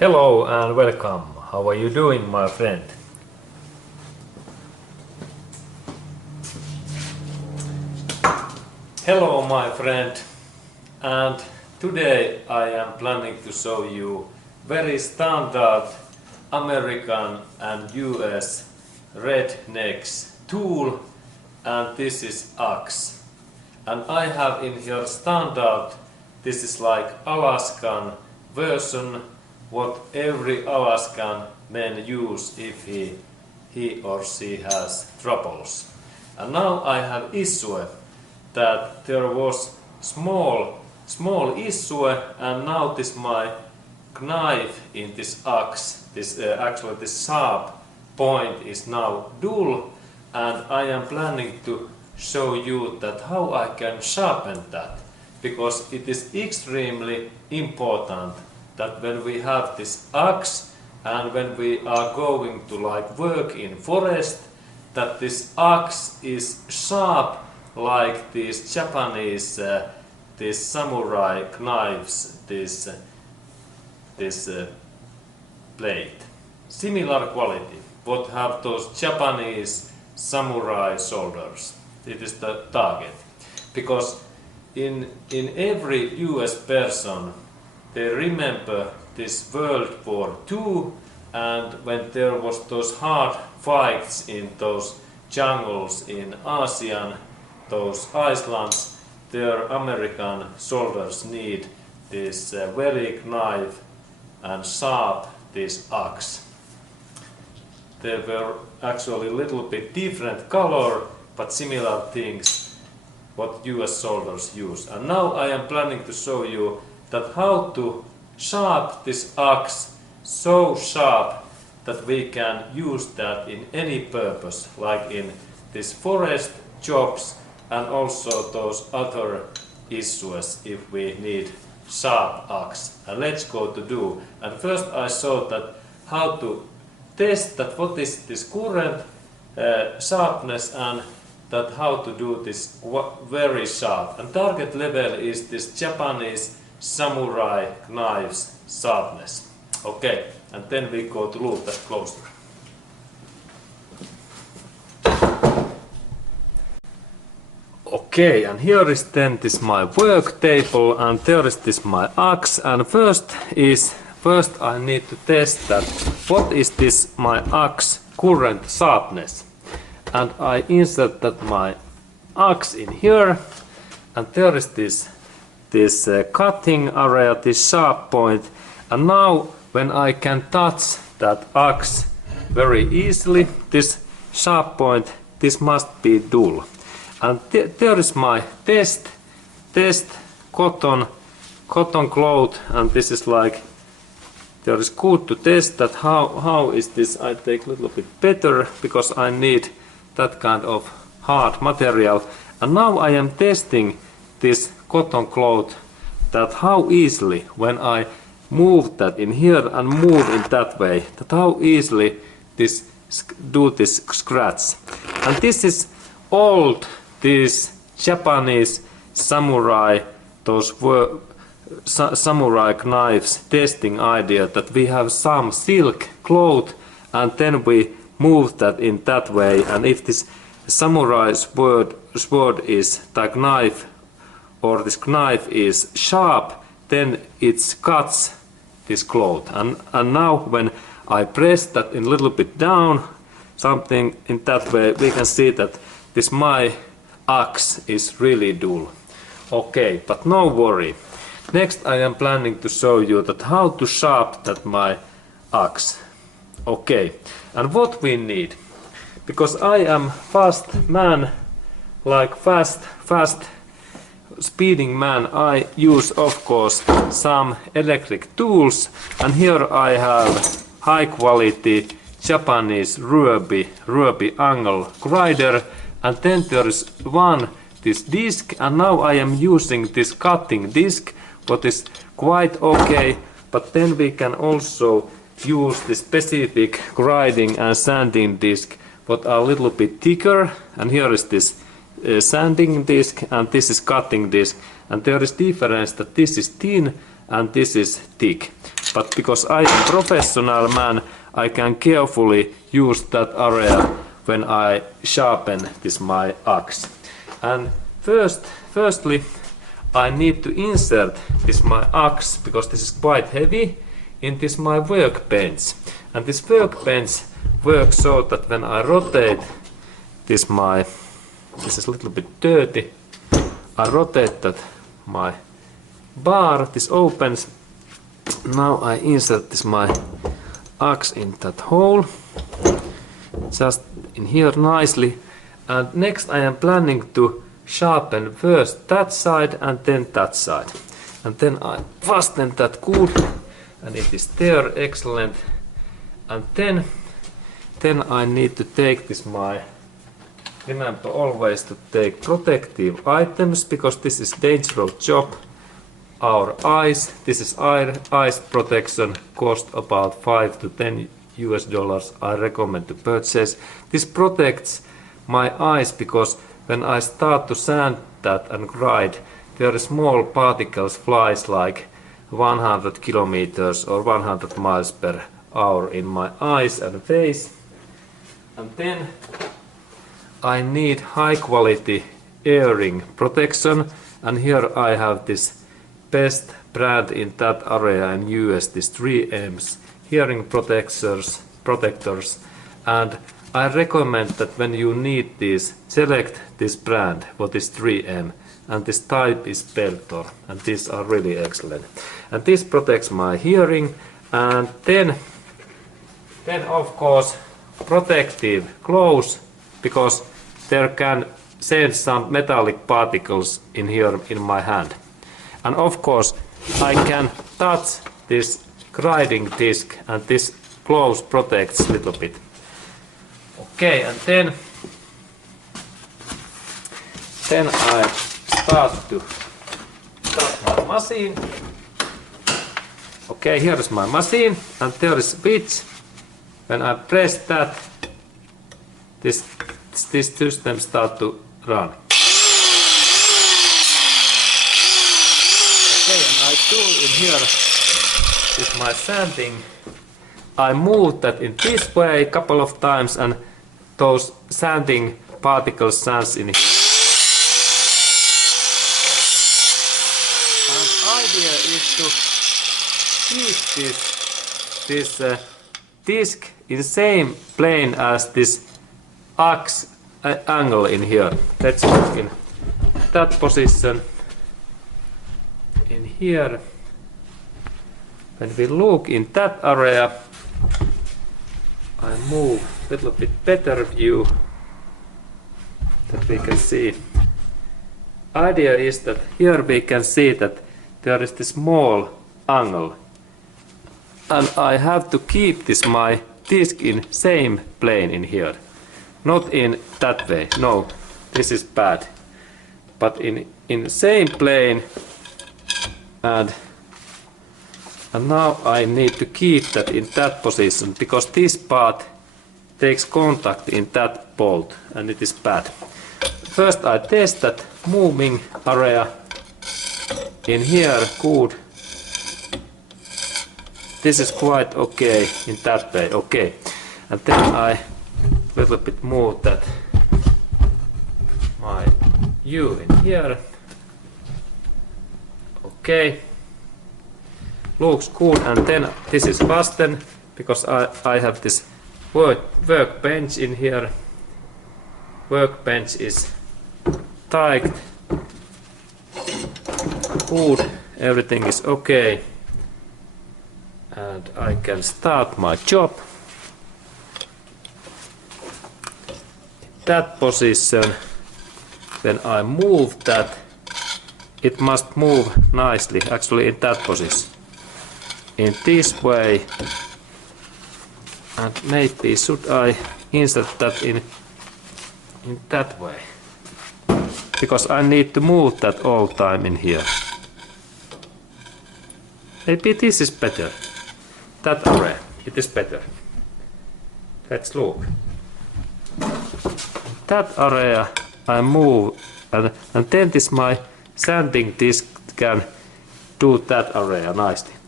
Hello and welcome. How are you doing, my friend? Hello, my friend. And today I am planning to show you very standard American and US rednecks tool, and this is axe. And I have in here standard, this is like Alaskan version, what every Alaskan man use if he or she has troubles. And now I have issue that there was small issue, and now this my knife in this axe, this actually this sharp point is now dull, and I am planning to show you that how I can sharpen that, because it is extremely important that when we have this axe and when we are going to like work in forest, that this axe is sharp like these Japanese these samurai knives, this blade, similar quality what have those Japanese samurai soldiers. It is the target, because in every US person they remember this World War II, and when there was those hard fights in those jungles in ASEAN, those islands, their American soldiers need this very knife and sharp this axe. They were actually a little bit different color, but similar things what US soldiers use. And now I am planning to show you that how to sharp this axe so sharp that we can use that in any purpose, like in this forest jobs and also those other issues if we need sharp axe. And let's go to do. And first I showed that how to test that what is this current sharpness, and that how to do this very sharp. And target level is this Japanese samurai knives sharpness. Okay, and then we go to look that closer. Okay, and here is then this my work table, and there is this my axe. And first I need to test that what is this my axe current sharpness. And I insert that my axe in here, and there is this cutting area, this sharp point. And now when I can touch that axe very easily, this sharp point, this must be dull. And there is my test cotton cloth, and this is like, there is good to test that how is this. I take a little bit better because I need that kind of hard material. And now I am testing this cotton cloth, that how easily when I move that in here and move in that way, that how easily this do this scratch. And this is old, these Japanese samurai, those samurai knives testing idea, that we have some silk cloth and then we move that in that way. And if this samurai sword is like knife, or this knife is sharp, then it cuts this cloth. And now when I press that in a little bit down, something in that way, we can see that this my axe is really dull. Okay, but no worry. Next I am planning to show you that how to sharp that my axe. Okay, and what we need, because I am fast man, like fast speeding man, I use of course some electric tools, and here I have high quality Japanese ruby angle grinder, and then there is this disc, and now I am using this cutting disc, what is quite okay, but then we can also use the specific grinding and sanding disc what are a little bit thicker, and here is this sanding disc and this is cutting disc, and there is difference that this is thin and this is thick. but because I am professional man, I can carefully use that area when I sharpen this my axe. And firstly, I need to insert this my axe, because this is quite heavy, in this my workbench. And this workbench works so that when I rotate this is a little bit dirty, I rotate that my bar, this opens. Now I insert this my axe in that hole, just in here nicely. And next I am planning to sharpen first that side and then that side. And then I fasten that good, and it is there, excellent. And then I need to take this remember always to take protective items, because this is dangerous job. Our eyes, this is eyes protection, cost about $5 to $10 US. I recommend to purchase. This protects my eyes, because when I start to sand that and grind, there are small particles flies like 100 kilometers or 100 miles per hour in my eyes and face. And then I need high quality earring protection, and here I have this best brand in that area in US, this 3M's hearing protectors, and I recommend that when you need these, select this brand, what is 3M, and this type is Peltor, and these are really excellent. And this protects my hearing. And then of course protective gloves, because there can send some metallic particles in here in my hand. And of course I can touch this grinding disc, and this gloves protects a little bit. Okay, and then I start my machine. Okay, here is my machine, and there is switch. When I press that, this system start to run. Okay, and I do in here is my sanding. I move that in this way a couple of times, and those sanding particles sands in here. And idea is to keep this disc in same plane as this axe angle in here. Let's look in that position in here. When we look in that area, I move a little bit better view that we can see. Idea is that here we can see that there is this small angle, and I have to keep this my disc in same plane in here, not in that way. No, this is bad, but in same plane. And now I need to keep that in that position, because this part takes contact in that bolt, and it is bad. First I test that moving area in here, good. This is quite okay in that way, okay. And then I little bit move that my U in here. Okay, looks good. And then this is fastened, because I have this workbench in here. Workbench is tight, good, everything is okay, and I can start my job. That position, when I move that, it must move nicely, actually in that position, in this way. And maybe should I insert that in that way, because I need to move that all time in here. Maybe this is better. That area, it is better. Let's look. That area I move, and then this my sanding disc can do that area nicely.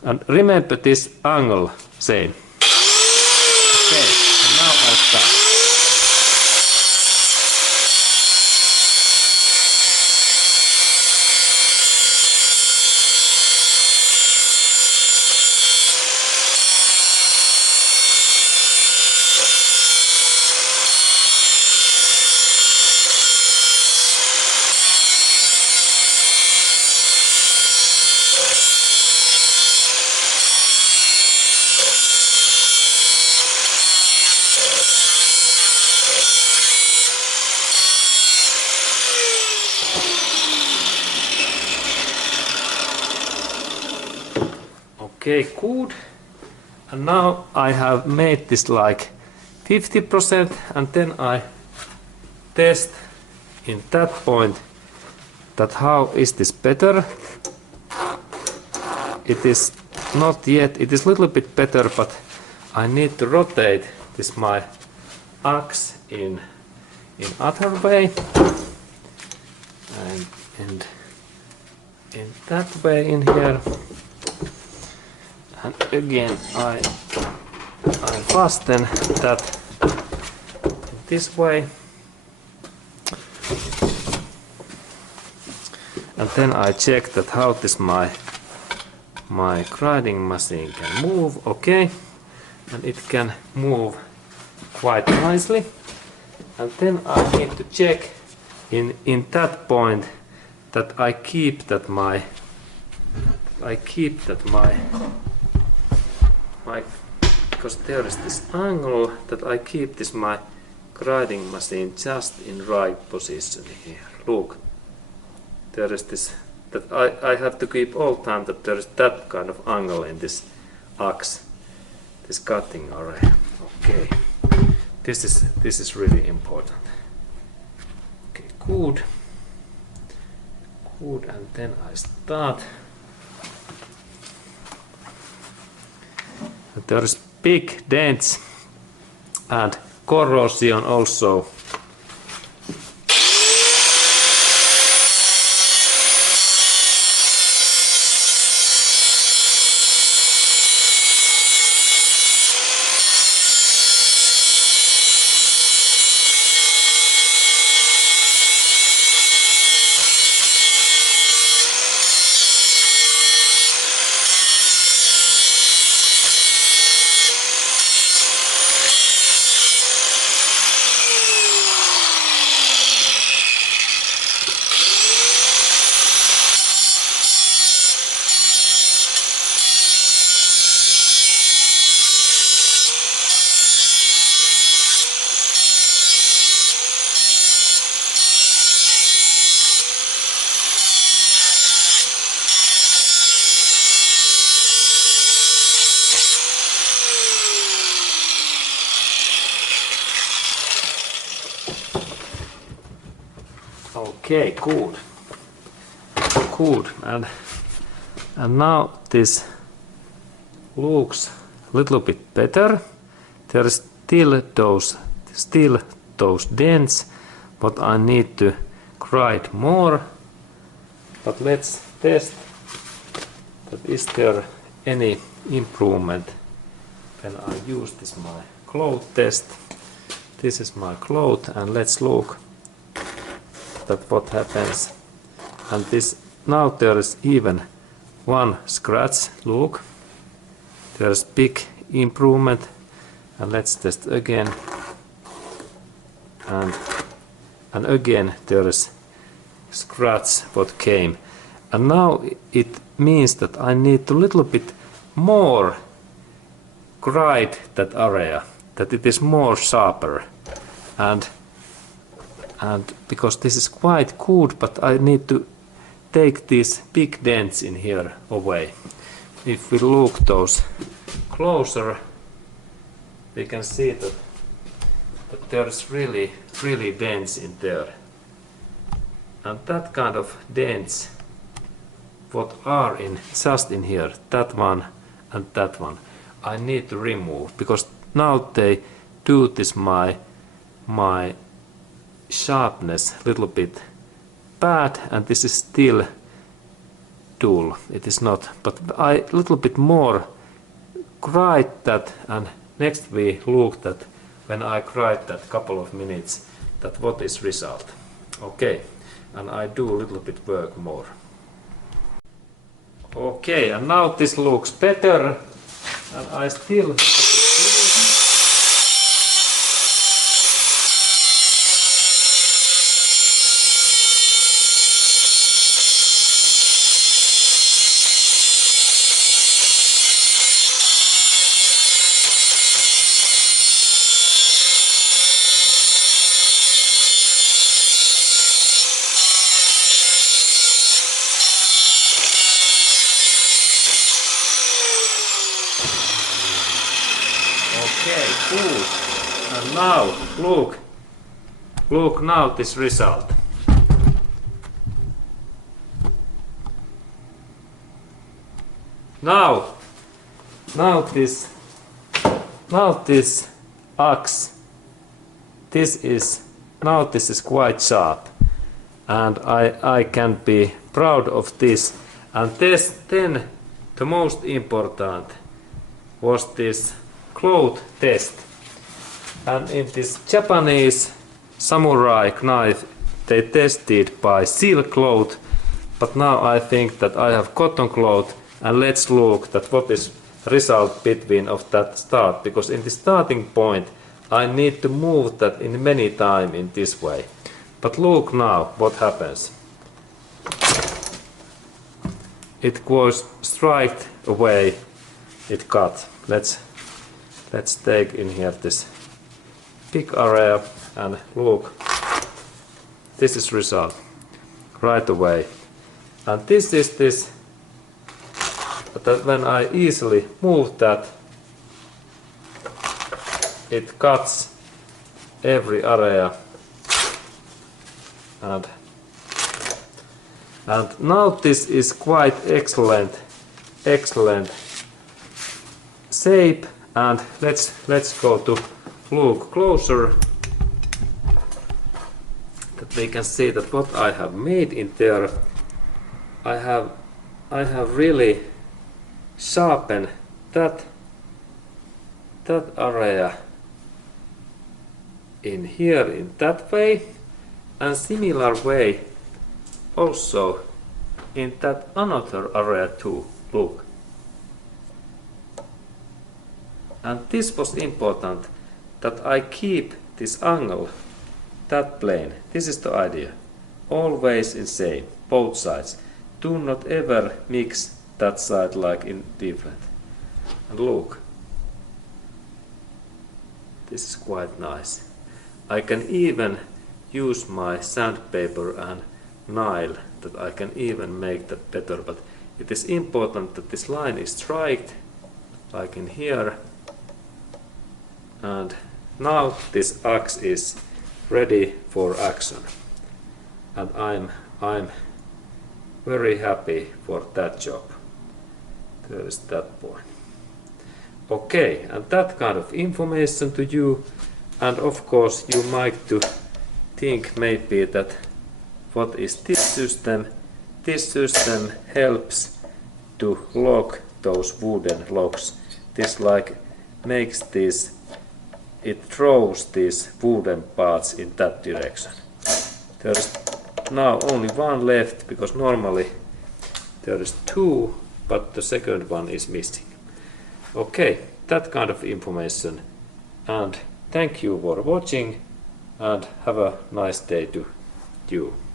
And remember this angle, same. Okay, and now I start. Okay, good. And now I have made this like 50%, and then I test in that point that how is this better. It is not yet, it is a little bit better, but I need to rotate this my axe in other way, and in that way in here. And again I fasten that in this way, and then I check that how this my grinding machine can move. Okay, and it can move quite nicely. And then I need to check in that point that I keep that my because there is this angle that I keep this my grinding machine just in right position here. Look, there is this that I have to keep all time that there is that kind of angle in this axe, this cutting area. Okay, this is really important. Okay, good, and then I start. There is big dents and corrosion also. Okay, good, and now this looks a little bit better. There is still those dents, but I need to grind more. But let's test that is there any improvement when I use this my cloth test. This is my cloth, and let's look that what happens. And this now there is even one scratch. Look, there is big improvement. And let's test again, and again there is scratch what came. And now it means that I need a little bit more grind that area, that it is more sharper, and because this is quite good, but I need to take these big dents in here away. If we look those closer, we can see that there's really dents in there, and that kind of dents what are in just in here, that one and that one, I need to remove, because now they do this my sharpness little bit bad, and this is still tool. It is not, but I little bit more grind that, and next we look that when I grind that couple of minutes, that what is result. Okay, and I do a little bit work more. Okay, and now this looks better, and I still okay, good. And now look now this result. Now this axe, this is quite sharp, and I can be proud of this. And then the most important was this cloth test. And in this Japanese samurai knife, they tested by silk cloth, but now I think that I have cotton cloth, and let's look that what is result between of that start, because in the starting point I need to move that in many time in this way. But look now what happens. It goes straight away, it cut. Let's take in here this big area and look. This is result right away. And this is this, that when I easily move that, it cuts every area. And now this is quite excellent shape. And let's go to look closer, that we can see that what I have made in there. I have really sharpened that area in here in that way, and similar way also in that another area too. Look. And this was important, that I keep this angle, that plane. This is the idea. Always in same, both sides. Do not ever mix that side like in different. And look. This is quite nice. I can even use my sandpaper and nail, that I can even make that better. But it is important that this line is straight, like in here. And now this axe is ready for action, and I'm very happy for that job. There is that point. Okay, and that kind of information to you, and of course you might to think maybe that what is this system? This system helps to lock those wooden logs. This like makes this, it throws these wooden parts in that direction. There's now only one left, because normally there is two, but the second one is missing. Okay, that kind of information, and thank you for watching, and have a nice day to you.